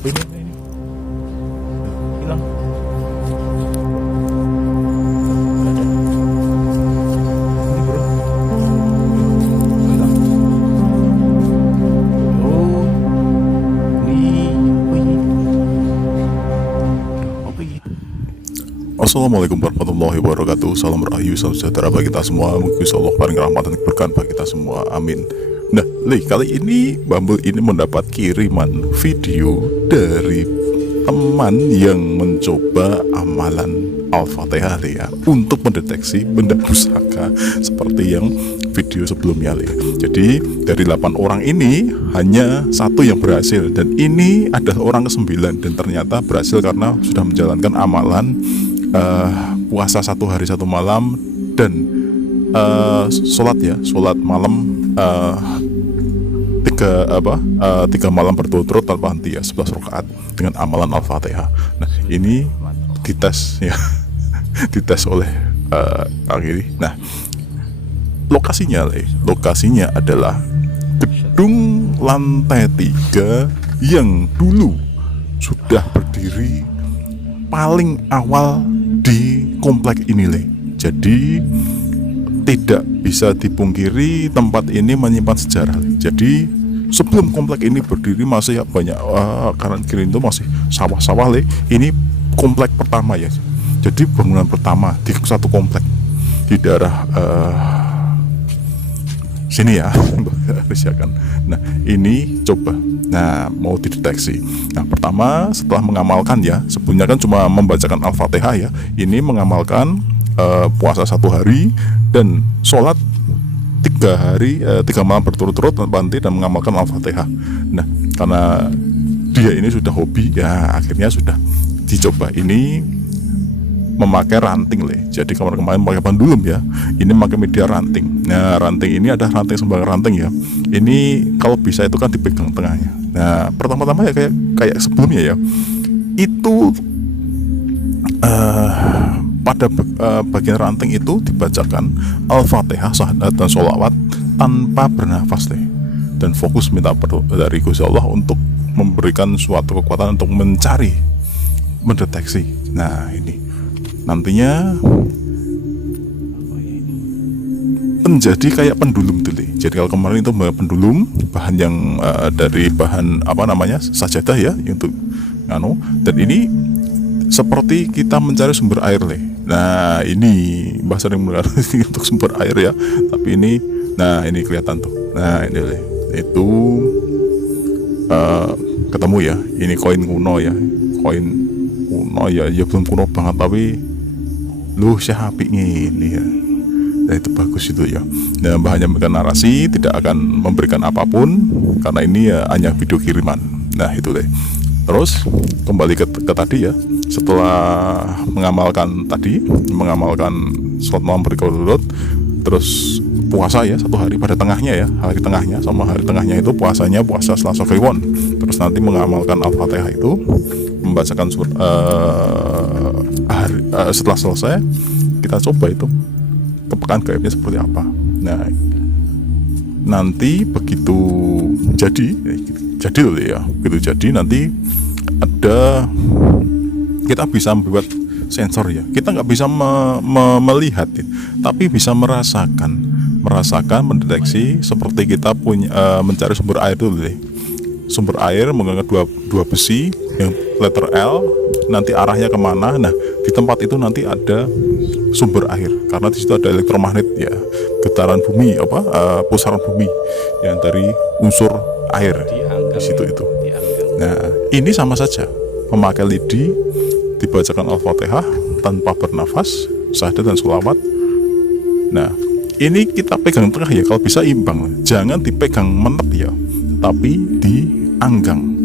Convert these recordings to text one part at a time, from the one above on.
ini hilang. Nggak ada. Ini bro. Hilang. Oh, ini apa ini? Assalamualaikum warahmatullahi wabarakatuh. Salam rahayu, salam sejahtera bagi kita semua. Mungkin Allah paling rahmat dan keberkahan bagi kita semua. Amin. Nah, kali ini Bumble ini mendapat kiriman video dari teman yang mencoba amalan Al-Fatihah ya, untuk mendeteksi benda pusaka seperti yang video sebelumnya ya. Jadi dari 8 orang ini hanya satu yang berhasil, dan ini adalah orang ke-9 dan ternyata berhasil karena sudah menjalankan amalan puasa 1 hari 1 malam dan sholat malam 3 malam berturut-turut tanpa henti ya, 11 rakaat dengan amalan Al-Fatihah. Nah ini dites ya, dites oleh ini. Nah lokasinya adalah gedung lantai 3 yang dulu sudah berdiri paling awal di komplek ini Jadi tidak bisa dipungkiri tempat ini menyimpan sejarah. Jadi sebelum komplek ini berdiri masih banyak kanan kiri itu masih sawah-sawah Ini komplek pertama ya. Jadi bangunan pertama di satu komplek di daerah sini ya. Nah ini coba, mau dideteksi. Nah pertama setelah mengamalkan ya, sebelumnya kan cuma membacakan Al-Fatihah ya, ini mengamalkan puasa 1 hari dan sholat 3 malam berturut-turut tanpa henti dan mengamalkan Al-Fatihah. Nah karena dia ini sudah hobi ya, akhirnya sudah dicoba ini memakai ranting Jadi kemarin pakai pendulum ya, ini memakai media ranting. Nah ranting ini ada ranting sembarang ranting ya, ini kalau bisa itu kan dipegang tengahnya. Nah pertama-tama ya kayak sebelumnya ya, itu pada bagian ranting itu dibacakan Al-Fatihah, syahadat dan sholawat tanpa bernafas dan fokus minta dari Gusti Allah untuk memberikan suatu kekuatan untuk mencari, mendeteksi. Nah ini nantinya menjadi kayak pendulum Jadi kalau kemarin itu pendulum bahan yang dari bahan sajadah ya untuk dan ini seperti kita mencari sumber air Nah ini bahasa yang benar untuk sumber air ya, tapi ini ini kelihatan tuh. Nah ini itu ketemu ya, ini koin kuno ya, ya belum kuno banget tapi saya apik ini ya. Nah itu bagus itu ya. Nah bahannya bukan narasi, tidak akan memberikan apapun karena ini ya hanya video kiriman. Nah itu Terus kembali ke tadi ya, setelah mengamalkan sholat malam berturut-turut, terus puasa ya 1 hari pada tengahnya ya, hari tengahnya itu puasa Selasa Kliwon. Terus nanti mengamalkan Al-Fatihah itu, membacakan setelah selesai kita coba itu kepekaan gaibnya seperti apa. Nah nanti begitu jadi nanti ada, kita bisa membuat sensor ya, kita nggak bisa melihat tapi bisa merasakan mendeteksi seperti kita punya mencari sumber air dulu sumber air mengangkat dua besi yang letter L, nanti arahnya kemana. Nah di tempat itu nanti ada sumber air karena di situ ada elektromagnet ya, getaran bumi pusaran bumi yang dari unsur air di situ itu. Nah ini sama saja, memakai lidi, dibacakan Al-Fatihah tanpa bernafas, syahadat dan sholawat. Nah ini kita pegang tengah ya, kalau bisa imbang, jangan dipegang menep ya, tapi dianggang.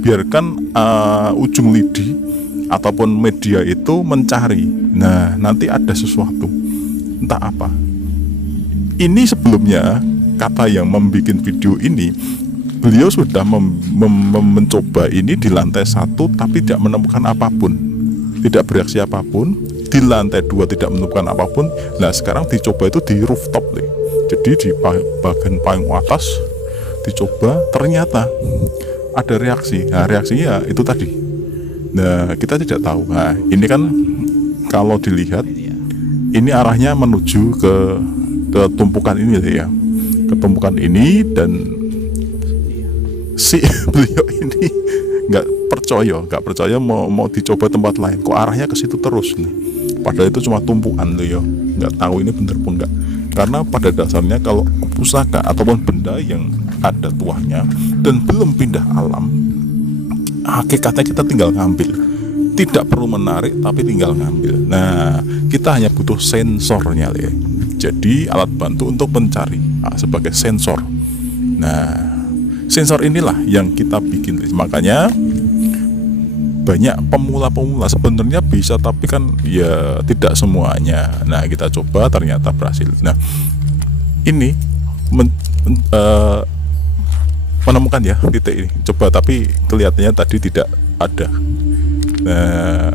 Biarkan ujung lidi ataupun media itu mencari. Nah nanti ada sesuatu, entah apa. Ini sebelumnya kata yang membuat video ini, beliau sudah mencoba ini di lantai 1 tapi tidak menemukan apapun, tidak bereaksi apapun. Di lantai 2 tidak menemukan apapun. Nah sekarang dicoba itu di rooftop jadi di bagian paling atas dicoba, ternyata ada reaksi. Nah, reaksinya itu tadi. Nah, kita tidak tahu. Nah, ini kan kalau dilihat ini arahnya menuju ke tumpukan ini ya. Ke tumpukan ini, dan si beliau ini nggak percaya mau dicoba tempat lain. Kok arahnya ke situ terus nih? Padahal itu cuma tumpukan loh ya. Nggak tahu ini bener pun nggak. Karena pada dasarnya kalau pusaka ataupun benda yang ada tuahnya dan belum pindah alam, hakikatnya kita tinggal ngambil, tidak perlu menarik tapi tinggal ngambil. Nah, kita hanya butuh sensornya ya. Jadi alat bantu untuk mencari sebagai sensor. Nah, sensor inilah yang kita bikin. Makanya banyak pemula-pemula sebenarnya bisa, tapi kan ya tidak semuanya. Nah, kita coba ternyata berhasil. Nah, ini menemukan ya titik ini. Coba, tapi kelihatannya tadi tidak ada. Nah,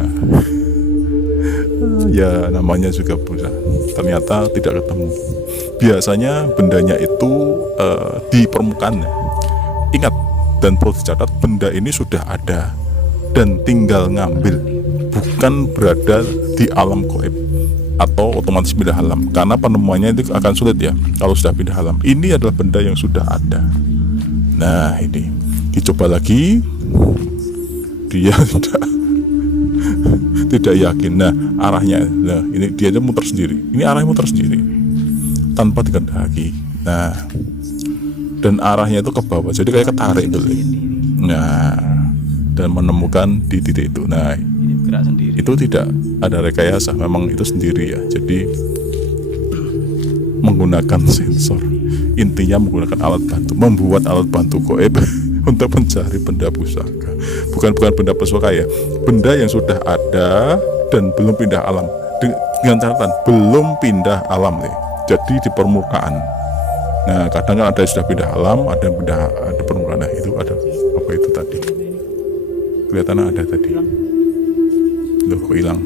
ya namanya juga berusaha. Ternyata tidak ketemu. Biasanya bendanya itu di permukaan. Ingat dan perlu dicatat, benda ini sudah ada dan tinggal ngambil, bukan berada di alam gaib atau otomatis pindah alam, karena penemuannya itu akan sulit ya kalau sudah pindah alam. Ini adalah benda yang sudah ada. Nah, ini dicoba lagi, dia tidak yakin. Nah, arahnya, nah ini dia muter sendiri. Ini arahnya muter sendiri tanpa dikehendaki. Nah, dan arahnya itu ke bawah, jadi kayak ketarik dulu. Nah, dan menemukan di titik itu. Nah, itu tidak ada rekayasa, memang itu sendiri ya. Jadi menggunakan sensor, intinya menggunakan alat bantu, membuat alat bantu gaib untuk mencari benda pusaka. Bukan benda pusaka ya, benda yang sudah ada dan belum pindah alam. Dengan catatan belum pindah alam nih, jadi di permukaan. Nah, kadang kan ada yang sudah pindah alam, ada yang pindah ada permukaan. Nah, itu ada apa itu tadi? Kelihatan ada tadi. Loh, kok hilang?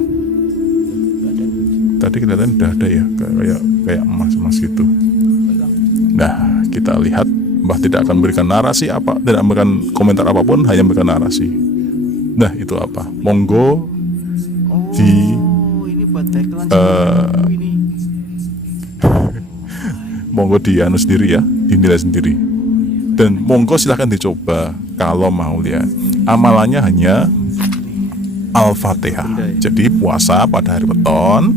Tadi kelihatan udah ada ya, kayak emas gitu. Nah, kita lihat. Mbah tidak akan memberikan narasi apa, tidak memberikan komentar apapun, hanya memberikan narasi. Nah, itu apa? Monggo di monggo dianu sendiri ya, dinilai sendiri. Dan monggo silahkan dicoba kalau mau ya. Amalannya hanya Al-Fatihah. Jadi puasa pada hari weton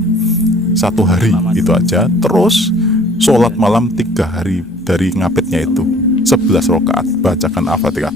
1 hari itu aja. Terus sholat malam 3 hari dari ngapitnya itu 11 rakaat, bacakan Al-Fatihah